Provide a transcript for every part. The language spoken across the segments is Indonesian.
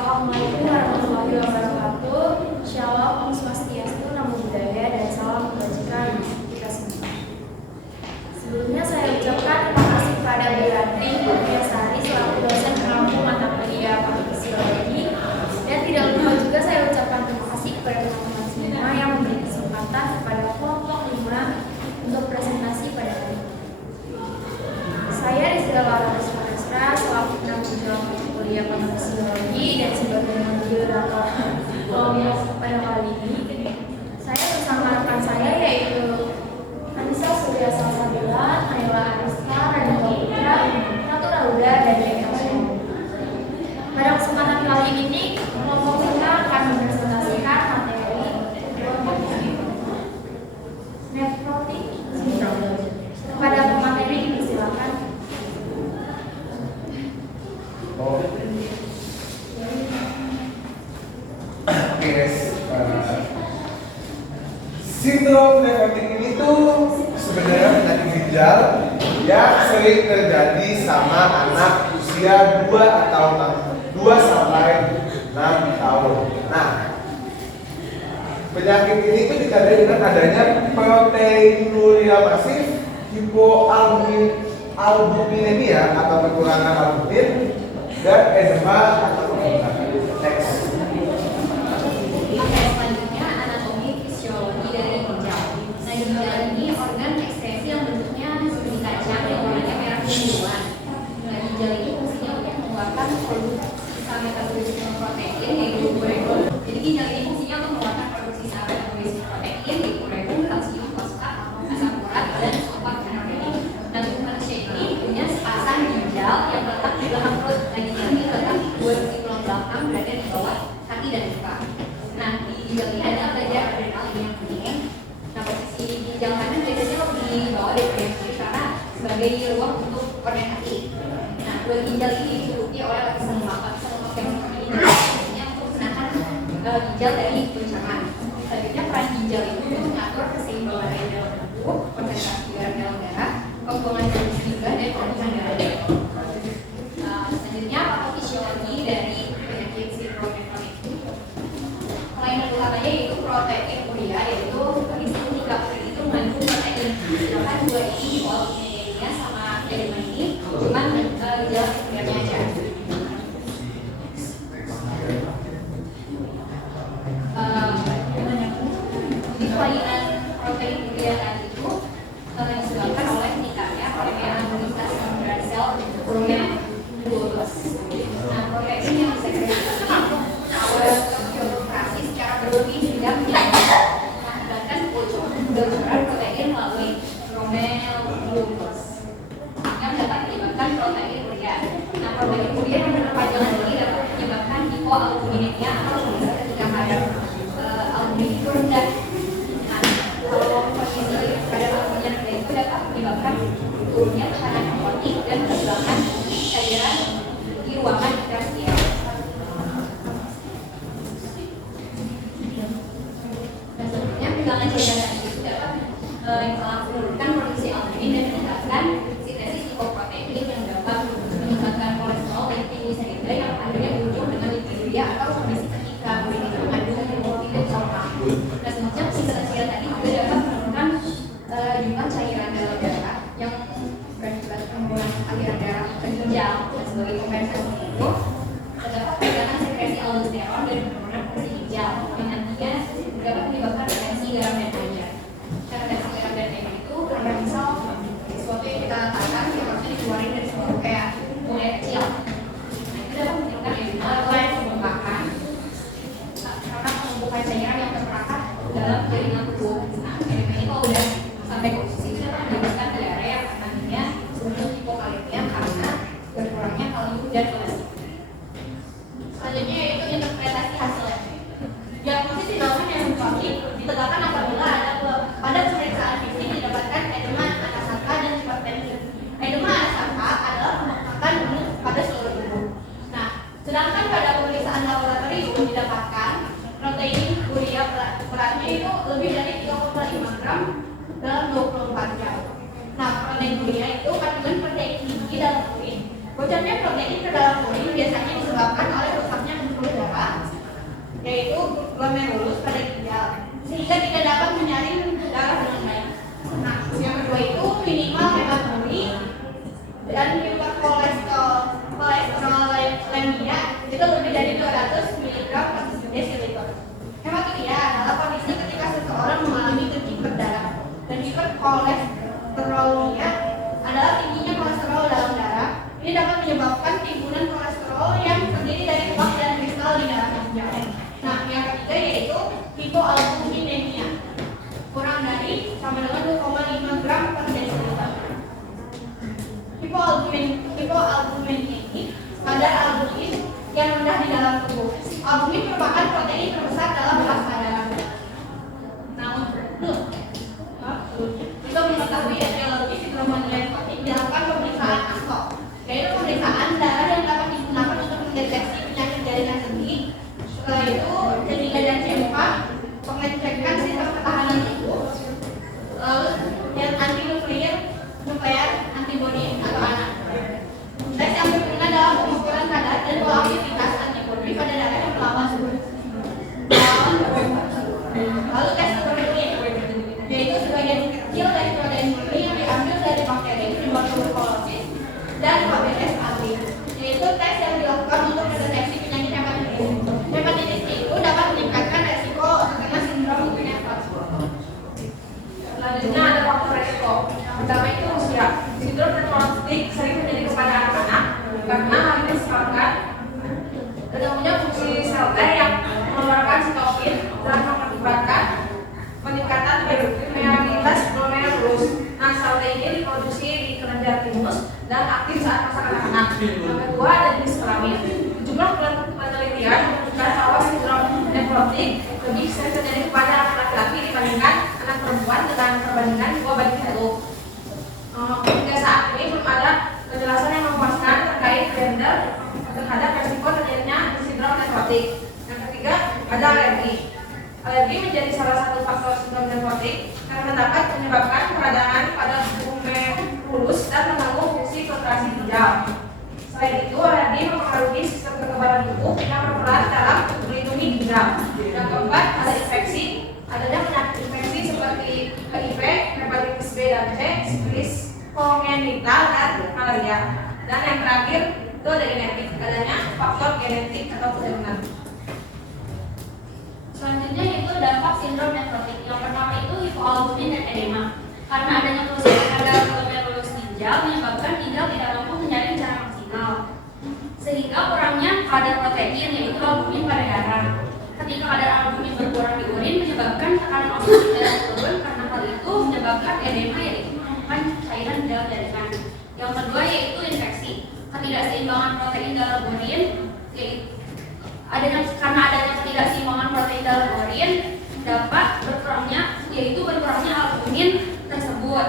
Assalamualaikum warahmatullahi wabarakatuh. Shalom, Om Swastiastu, Namo Buddhaya, dan salam kebajikan kita semua. Sebelumnya saya ucapkan terima kasih kepada Bu Ratri Putriasari selaku dosen pengampu mata kuliah Fisiologi, dan tidak lupa juga saya ucapkan terima kasih kepada teman-teman semua yang memberi kesempatan kepada kelompok 5 untuk presentasi pada hari ini. Saya Rizka Laura Risma selaku penanggung jawab kuliah Fisiologi dan sebagai moderator kelompok pada kali ini, saya bersama rekan saya yaitu Anissa Surya Salsabila, Naila Ariska, Radha Putra, Ratu Rauda, dan Dewi Asma. Pada kesempatan kali ini, kelompok kita akan mempresentasikan materi kelompok nephrotic syndrome. Kepada pemateri dipersilakan. Sindrom nephrotik ini tuh sebenarnya penyakit ginjal yang sering terjadi sama anak usia 2 sampai 6 tahun. Nah, penyakit ini tuh ditandai dengan adanya proteinuria masif, hipoalbuminemia atau kekurangan albumin, dan edema atau pembengkakan. Selanjutnya anatomi fisiologi dari ginjal. Nah, ginjal ini organ ekskresi yang bentuknya seperti kacang yang warnanya merah kebiruan. Nah, ginjal ini fungsinya untuk mengeluarkan sisa metabolisme protein yaitu ureum. Jadi ginjal ini fungsinya untuk mengeluarkan produksi sisa metabolisme protein yaitu ureum, kalsium, fosfat, asam urat, dan sulfat anorganik. Nah, tubuh manusia ini punya sepasang ginjal yang terletak di belakang perut. Nah, ginjal ini terletak di dua sisi tulang belakang berada di bawah kaki dan muka. Nah, di ginjal ini ada bagian adrenal ini yang kuning. Nah, posisi ginjal kanan biasanya lebih di bawah dari yang kiri karena sebagai ruang untuk koordinasi. Nah, dua ginjal ini ditutupi oleh lapisan lemak yang seperti ini. Biasanya untuk menahan ginjal dari goncangan. Selanjutnya peran ginjal itu untuk mengatur keseimbangan air dalam tubuh, konsentrasi garam dalam darah, pembuangan darah juga, dan pembuangan darah. Selanjutnya patofisiologi dari penyakit sindrom nephrotik. Kelainan utamanya yaitu proteinuria, yaitu isi 3 protein itu mengandung protein. Sedangkan dua ini hipoalbuminemia sama edema ini cuma gejala sekundernya aja. Di kelainan proteinuria tadi itu disebabkan oleh meningkatnya protein imunitas membran sel urunan 12. Nah, protein yang disekresi operasi secara berlebih hingga mengakibatkan bocoran protein melalui glomerulus yang dapat menyebabkan proteinuria. Nah, proteinuria yang berkepanjangan ini dapat menyebabkan hipoalbuminemia atau ketika kadar albumin itu rendah. Nah, kalau kondisi kadar albumin rendah itu dapat menyebabkan turunnya tekanan aortik dan kehilangan cairan di ruangan interstisial. Pegangan cairan itu dapat menurunkan produksi albumin dan meningkatkan sintesis lipoprotein yang dapat meningkatkan kolesterol dan trigliserida yang akhirnya berujung dengan lipidemia atau kondisi ketika urin itu mengandung hemoglobin dan salmonella. Nah, selanjutnya sintesis tadi juga dapat menurunkan jumlah cairan dalam darah yang berakibat penurunan aliran darah ke ginjal. Dan sebagai kompensasi itu terdapat pegangan sekresi aldosteron dan penurunan fungsi ginjal yang nantinya dapat menyebabkan retensi garam dan air. Retensi garam dan air itu karena misal sesuatu yang kita letakkan yang harusnya dikeluarin dari sebuah kayak mulai kecil. Nah, itu dapat menimbulkan edema atau pembengkakan karena penumpukan cairan yang terperangkap dalam jaringan tubuh. Nah, edema ini kalau udah sampai ke posisi itu dapat menyebabkan diare yang nantinya untuk hipokalemia karena berkurangnya kalium dan kalsium. Selanjutnya yaitu interpretasi hasilnya. Diagnosis sindrom nephrotik ditegakkan apabila pada pemeriksaan fisik didapatkan edema anasaka dan hipertensi. Edema anasaka adalah pembengkakan unit pada seluruh tubuh. Nah, sedangkan pada pemeriksaan laboratorium didapatkan protein urea beratnya itu lebih dari 3,5 gram dalam 24 jam. Nah, protein urea itu kandungan protein tinggi dalam urin. Bocornya protein ke dalam urin biasanya disebabkan oleh rusaknya enzim glomerulus pada ginjal sehingga tidak dapat menyaring darah dengan baik. Nah, yang kedua itu minimal hematuri dan hiperkolesterolemia itu lebih dari 200 mg per desiliter. Hematuria adalah kondisi ketika seseorang mengalami kencing berdarah, dan hiperkolesterolemia adalah tingginya kolesterol dalam darah. Ini dapat menyebabkan timbunan kolesterol yang terdiri dari lemak dan kristal di dalam ginjal. Nah, yang ketiga yaitu hipoalbuminemia, kurang dari sama dengan 2,5 gram per desiliter. Hipoalbuminemia ini kadar albumin yang rendah di dalam tubuh. Albumin merupakan protein terbesar dalam plasma darah. Namun, untuk mengetahui etiologi sindrom Manienkopf dilakukan pemeriksaan ASCO, yaitu pemeriksaan darah yang dapat digunakan untuk mendeteksi penyakit jaringan sendi. Setelah itu, C3 dan C4 pengecekan sistem ketahanan tubuh, lalu yang anti-nuklear antibody atau ANA. Tes yang berguna dalam pengukuran kadar dan pola aktivitas antibody pada darah yang melawat. Lalu tes protein, yaitu sebagian kecil dari protein murni yang diambil dari bakteri penyebab tuberkulosis dan HBsAg, yaitu tes yang dilakukan untuk mendeteksi penyakit hepatitis. Hepatitis itu dapat meningkatkan resiko terkena sindrom Manienkopf. Selanjutnya ada faktor resiko. Yang pertama itu usia. Sindrom nephrotic sering terjadi kepada anak-anak karena hal ini disebabkan terganggunya fungsi sel T yang mengeluarkan sitokin dan mengakibatkan peningkatan permeabilitas glomerulus. Nah, sel T ini diproduksi di kelenjar timus dan aktif saat masa kanak-kanak. Yang kedua ada jenis kelamin. Jumlah penelitian menunjukkan bahwa sindrom nephrotic lebih sering terjadi kepada anak laki-laki dibandingkan anak perempuan dengan perbandingan 2:1. Hingga saat ini belum ada penjelasan yang memuaskan terkait gender terhadap resiko terjadinya sindrom nephrotic. Yang ketiga ada alergi. Alergi menjadi salah satu faktor sindrom nephrotic karena dapat menyebabkan peradangan pada glomerulus dan mengganggu fungsi filtrasi ginjal. Selain itu, alergi mempengaruhi sistem kekebalan tubuh yang berperan dalam melindungi ginjal. Yang keempat ada infeksi. Adanya penyakit infeksi seperti HIV, hepatitis B dan C, sifilis, kongenital dan malaria. Dan yang terakhir itu ada genetik. Adanya faktor genetik atau keturunan. Selanjutnya itu dampak sindrom nephrotic. Yang pertama itu hipoalbumin dan edema. Karena adanya kerusakan kadar glomerulus ginjal menyebabkan ginjal tidak mampu menyaring secara maksimal, sehingga kurangnya kadar protein yaitu albumin pada darah. Ketika kadar albumin berkurang di urin menyebabkan tekanan oksigen darah turun. Karena hal itu menyebabkan edema yaitu menumpukan cairan di dalam jaringan. Yang kedua yaitu infeksi. Ketidakseimbangan protein dalam urin karena adanya ketidakseimbangan protein dalam urin dapat berkurangnya albumin tersebut.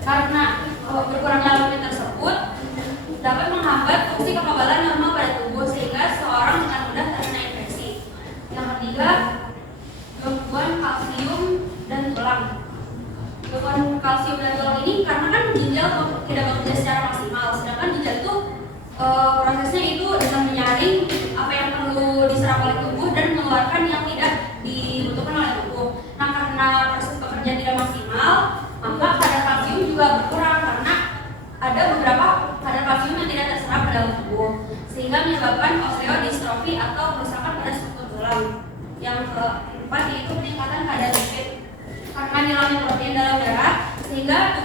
Karena berkurangnya albumin tersebut dapat menghambat fungsi kekebalan normal pada tubuh sehingga seorang akan mudah terkena infeksi. Yang ketiga, gangguan kalsium dan tulang. Gangguan kalsium dan tulang ini karena kan ginjal tidak bekerja secara maksimal, sedangkan ginjal itu prosesnya itu dengan menyaring apa yang perlu diserap oleh tubuh dan mengeluarkan yang tidak dibutuhkan oleh tubuh. Nah, karena proses bekerja tidak maksimal, maka kadar kalsium juga berkurang karena ada beberapa kadar kalsium yang tidak terserap ke dalam tubuh, sehingga menyebabkan osteodistrofi atau kerusakan pada struktur tulang. Yang keempat yaitu peningkatan kadar lipid. Karena hilangnya protein dalam darah, sehingga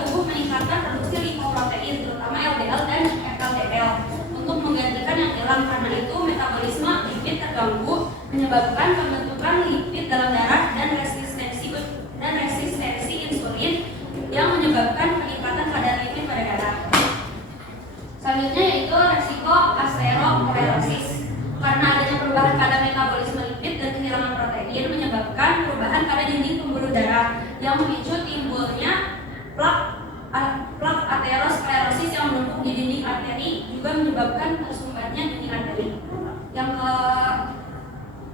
tubuh meningkatkan produksi lipoprotein, terutama LDL dan LDL, untuk menggantikan yang hilang. Karena itu metabolisme lipid terganggu, menyebabkan pembentukan lipid dalam darah dan resistensi insulin yang menyebabkan peningkatan kadar lipid pada darah. Selanjutnya yaitu resiko aterosklerosis. Karena adanya perubahan kadar metabolisme lipid dan kehilangan protein menyebabkan perubahan pada dinding pembuluh darah yang memicu timbulnya plak aterosklerosis yang menumpuk di dinding arteri, juga menyebabkan tersumbatnya dinding arteri. Yang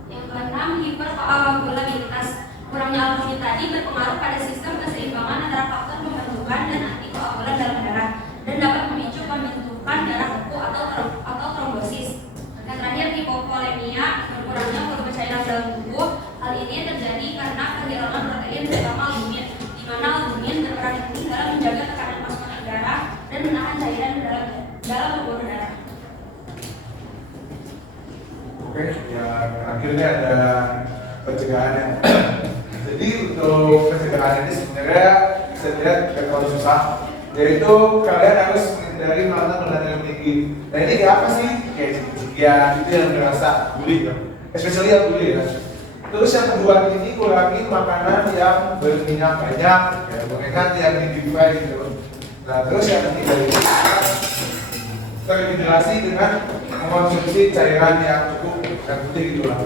keenam hiperkoagulabilitas. Kurangnya albumin tadi berpengaruh pada sistem keseimbangan antara faktor pembentukan dan antikoagulan dalam darah dan dapat memicu pembentukan darah beku atau trombosis. Yang terakhir hipovolemia, berkurangnya Oke, yang akhirnya ada pencegahannya. Jadi untuk pencegahan ini sebenarnya bisa dilihat gak terlalu susah, yaitu kalian harus menghindari makanan bernada yang tinggi. Nah ini kayak apa sih? Kayak sekian itu yang merasa bully kan, especially yang bully ya. Terus yang kedua ini kurangi makanan yang berminyak banyak, ya gorengan yang di deep fry gitu. Nah terus yang ketiga ini terregenerasi dengan mengkonsumsi cairan yang cukup dan putih gitu lah.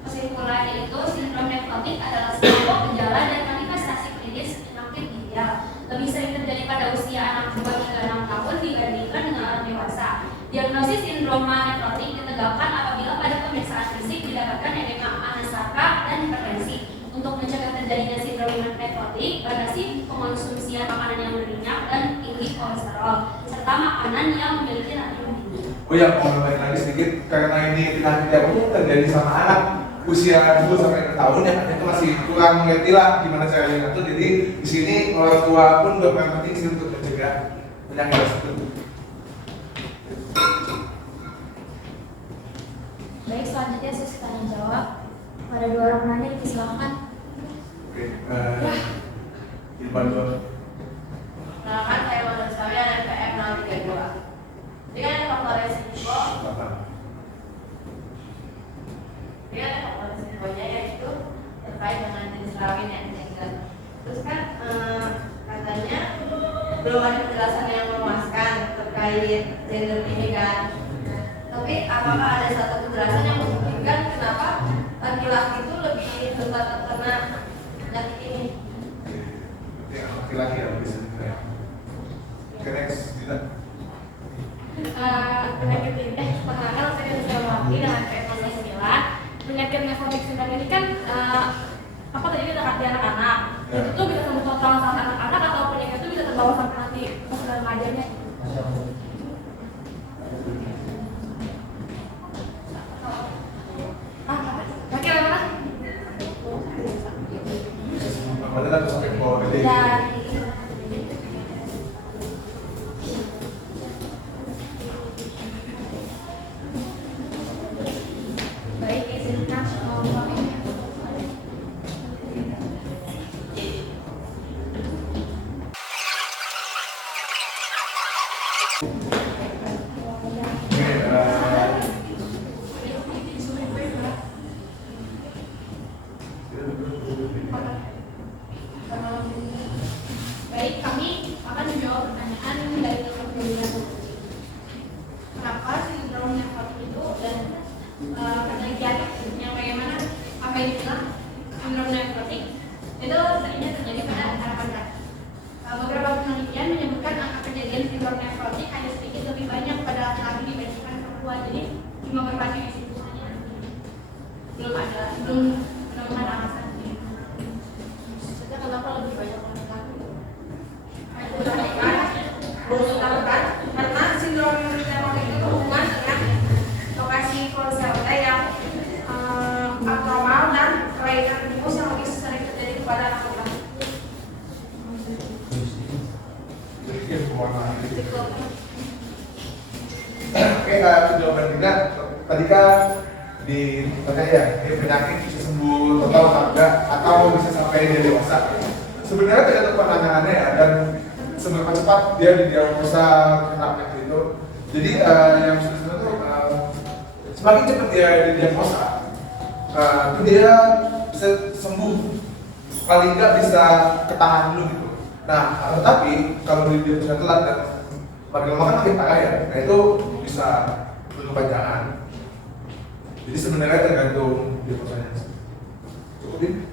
Kesimpulannya itu sindrom nefrotik adalah sebuah gejala dan manifestasi klinis penyakit ginjal. Lebih sering terjadi pada usia anak 2 hingga 6 tahun dibandingkan dengan orang dewasa. Diagnosis sindrom nefrotik ditegakkan apabila pada pemeriksaan fisik didapatkan edema anasarka dan hipertensi. Untuk mencegah terjadinya sindrom nefrotik, batasi pengonsumsian makanan yang berminyak dan tinggi kolesterol, serta makanan yang memiliki natrium tinggi. Oh ya, mau nambahin lagi sedikit, karena ini penyakit yang umum terjadi sama anak usia 2-6 tahun yang itu masih kurang mengerti lah gimana caranya ngatur. Jadi di sini orang tua pun berperan penting sih untuk mencegah penyakit tersebut. Baik, selanjutnya sesi tanya jawab. Ada 2 orang nanya, dipersilakan. Oke, Irfan dulu. Kenalkan saya Mada Sawian NPM 032. Jadi kan ada faktor resiko. Jadi ada faktor resikonya yaitu terkait dengan jenis kelamin yang ditinggal. Terus kan katanya belum ada penjelasan yang memuaskan terkait gender ini kan. Tapi apakah ada satu penjelasan yang membuktikan kenapa laki-laki itu lebih rentan terkena penyakit ini? Yang laki-laki ya bisa. Oke, next, Dina. Penyakit ini, perkenalkan saya Rizal Mawaki dengan PM09. Penyakit nefrotik sindrom ini kan apa tadi di anak-anak. Itu tuh bisa sembuh total sampai anak-anak atau penyakit itu bisa terbawa sampai nanti usia remajanya. Pakai mana? Mana aku sampai ke bawah gede. Baik, izinkan ngomongnya. Baik, kami akan menjawab pertanyaan dari teman kenapa sindrom nefrotik itu dan penelitian yang bagaimana apa yang dibilang sindrom nefrotik itu sebenarnya terjadi pada anak-anak. Beberapa penelitian menyebutkan angka kejadian sindrom nefrotik hanya sedikit lebih banyak pada laki-laki dibandingkan perempuan. Jadi cuma berbagai institusinya belum menemukan alasan. Kenapa lebih banyak laki-laki? Karena sindrom nefrotik itu berhubungan dengan lokasi sel T yang abnormal dan kelainan timus yang lebih sering terjadi kepada anak laki-laki. Oke, jawaban Dina tadi kan ditanya ya, ini penyakit bisa sembuh total atau enggak, atau bisa sampai dia dewasa. Sebenarnya tergantung penanganannya ya, dan seberapa cepat dia didiagnosa kena penyakit itu. Jadi yang sebenarnya tuh semakin cepat dia didiagnosa, itu dia bisa sembuh, paling enggak bisa ketahan dulu gitu. Nah, tetapi kalau didiagnosa telat dan makin lama kan makin parah ya, nah itu bisa berkepanjangan. Jadi sebenarnya tergantung diagnosanya. Cukupin?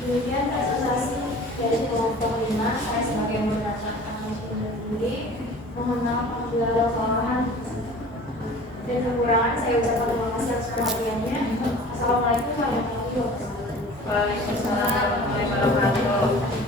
Demikian presentasi dari kelompok 5. Saya sebagai moderator analis tinggi mohon maaf apabila ada kesalahan dan kekurangan. Saya ucapkan terima kasih atas perhatiannya. Assalamualaikum warahmatullahi wabarakatuh. Waalaikumsalam warahmatullahi wabarakatuh.